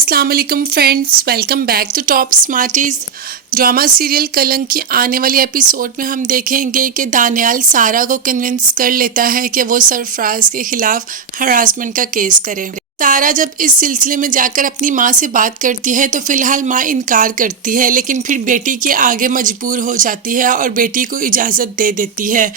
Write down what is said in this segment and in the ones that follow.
अस्सलाम वालेकुम friends, welcome back to Top Smarties. Drama serial Kalank की आने वाली एपिसोड में हम देखेंगे कि दानियाल सारा को कन्विंस कर लेता है कि वो सरफराज के खिलाफ हरासमेंट का केस करे। सारा जब इस सिलसिले में जाकर अपनी माँ से बात करती है तो फिलहाल माँ इनकार करती है, लेकिन फिर बेटी के आगे मजबूर हो जाती है और बेटी को इजाज़त दे देती है।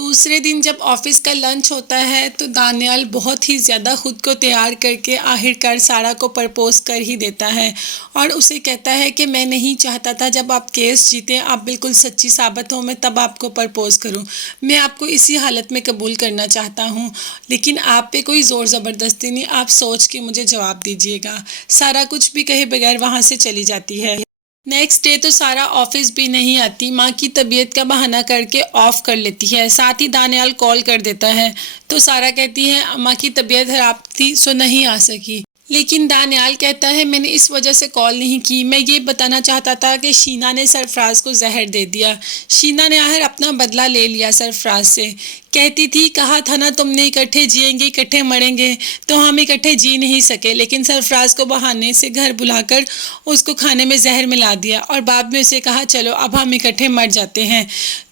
दूसरे दिन जब ऑफिस का लंच होता है तो दानियाल बहुत ही ज़्यादा खुद को तैयार करके आखिरकार सारा को प्रपोज कर ही देता है और उसे कहता है कि मैं नहीं चाहता था जब आप केस जीते, आप बिल्कुल सच्ची साबित हो, मैं तब आपको प्रपोज करूं। मैं आपको इसी हालत में कबूल करना चाहता हूं, लेकिन आप पे कोई ज़ोर ज़बरदस्ती नहीं, आप सोच के मुझे जवाब दीजिएगा। सारा कुछ भी कहे बगैर वहाँ से चली जाती है। नेक्स्ट डे तो सारा ऑफिस भी नहीं आती, माँ की तबीयत का बहाना करके ऑफ कर लेती है। साथ ही दानियाल कॉल कर देता है तो सारा कहती है माँ की तबीयत खराब थी सो नहीं आ सकी। लेकिन दानियाल कहता है मैंने इस वजह से कॉल नहीं की, मैं ये बताना चाहता था कि शीना ने सरफराज को जहर दे दिया। शीना ने आखिर अपना बदला ले लिया सरफराज से। कहती थी कहा था ना तुमने इकट्ठे जिएंगे इकट्ठे मरेंगे, तो हम इकट्ठे जी नहीं सके, लेकिन सरफराज को बहाने से घर बुलाकर उसको खाने में जहर मिला दिया और बाद में उसे कहा चलो अब हम इकट्ठे मर जाते हैं।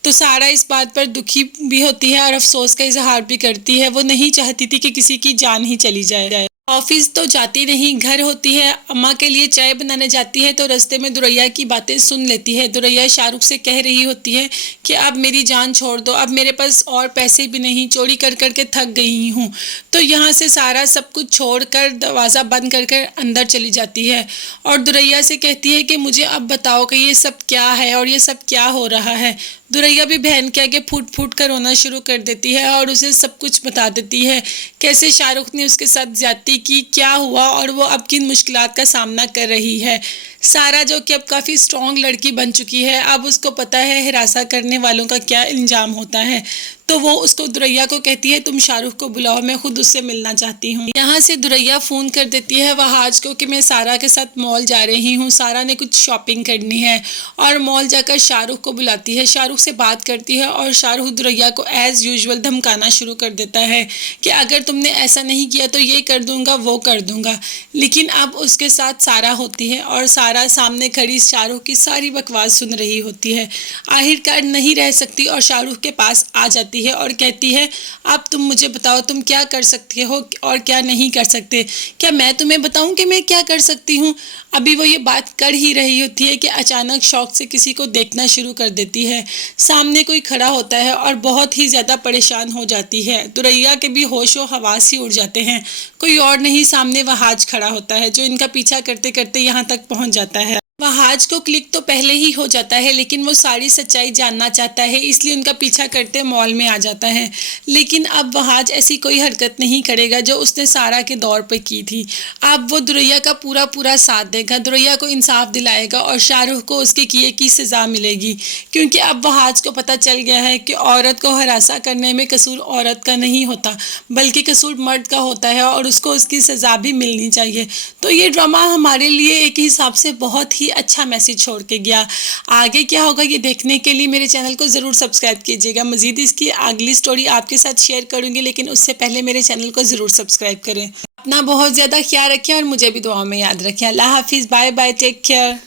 तो सारा इस बात पर दुखी भी होती है और अफसोस का इजहार भी करती है। वो नहीं चाहती थी कि किसी की जान ही चली जाए। ऑफिस तो जाती नहीं, घर होती है, अम्मा के लिए चाय बनाने जाती है तो रास्ते में दुरैया की बातें सुन लेती है। दुरैया शाहरुख से कह रही होती है कि अब मेरी जान छोड़ दो, अब मेरे पास और पैसे भी नहीं, चोरी कर कर के थक गई हूँ। तो यहाँ से सारा सब कुछ छोड़कर दरवाज़ा बंद कर कर अंदर चली जाती है और दुरैया से कहती है कि मुझे अब बताओ कि ये सब क्या है और ये सब क्या हो रहा है। दुरैया भी बहन के आगे फूट फूट कर रोना शुरू कर देती है और उसे सब कुछ बता देती है, कैसे शाहरुख ने उसके साथ ज्यादती की, क्या हुआ और वो अब किन मुश्किलात का सामना कर रही है। सारा जो कि अब काफ़ी स्ट्रॉन्ग लड़की बन चुकी है, अब उसको पता है हिरासा करने वालों का क्या इल्ज़ाम होता है। तो वो उसको दुरैया को कहती है तुम शाहरुख को बुलाओ, मैं खुद उससे मिलना चाहती हूँ। यहाँ से दुरैया फ़ोन कर देती है वहाज को कि मैं सारा के साथ मॉल जा रही हूँ, सारा ने कुछ शॉपिंग करनी है, और मॉल जाकर शाहरुख को बुलाती है। शाहरुख से बात करती है और शाहरुख दुरैया को एज़ यूजुअल धमकाना शुरू कर देता है कि अगर तुमने ऐसा नहीं किया तो ये कर दूंगा वो कर दूंगा। लेकिन अब उसके साथ सारा होती है और सारा सामने खड़ी शाहरुख की सारी बकवास सुन रही होती है। आखिरकार नहीं रह सकती और शाहरुख के पास आ जाती है और कहती है अब तुम मुझे बताओ तुम क्या कर सकते हो और क्या नहीं कर सकते, क्या मैं तुम्हें बताऊं कि मैं क्या कर सकती हूँ। अभी वो ये बात कर ही रही होती है कि अचानक शौक से किसी को देखना शुरू कर देती है। सामने कोई खड़ा होता है और बहुत ही ज़्यादा परेशान हो जाती है। दुरैया के भी होशो हवास ही उड़ जाते हैं। कोई और नहीं, सामने वहाज खड़ा होता है जो इनका पीछा करते करते यहाँ तक पहुँच जाता है। वहाज को क्लिक तो पहले ही हो जाता है, लेकिन वो सारी सच्चाई जानना चाहता है, इसलिए उनका पीछा करते मॉल में आ जाता है। लेकिन अब वहाज ऐसी कोई हरकत नहीं करेगा जो उसने सारा के दौर पे की थी। अब वो दुरैया का पूरा पूरा साथ देगा, दुरैया को इंसाफ दिलाएगा और शाहरुख को उसके किए की सज़ा मिलेगी। क्योंकि अब वहाज को पता चल गया है कि औरत को हरासा करने में कसूर औरत का नहीं होता, बल्कि कसूर मर्द का होता है और उसको उसकी सज़ा भी मिलनी चाहिए। तो ये ड्रामा हमारे लिए एक हिसाब से बहुत ही अच्छा मैसेज छोड़ के गया। आगे क्या होगा ये देखने के लिए मेरे चैनल को ज़रूर सब्सक्राइब कीजिएगा। मज़ीद इसकी अगली स्टोरी आपके साथ शेयर करूँगी, लेकिन उससे पहले मेरे चैनल को ज़रूर सब्सक्राइब करें। अपना बहुत ज़्यादा ख्याल रखें और मुझे भी दुआओं में याद रखें। अल्लाह हाफिज़, बाय बाय, टेक केयर।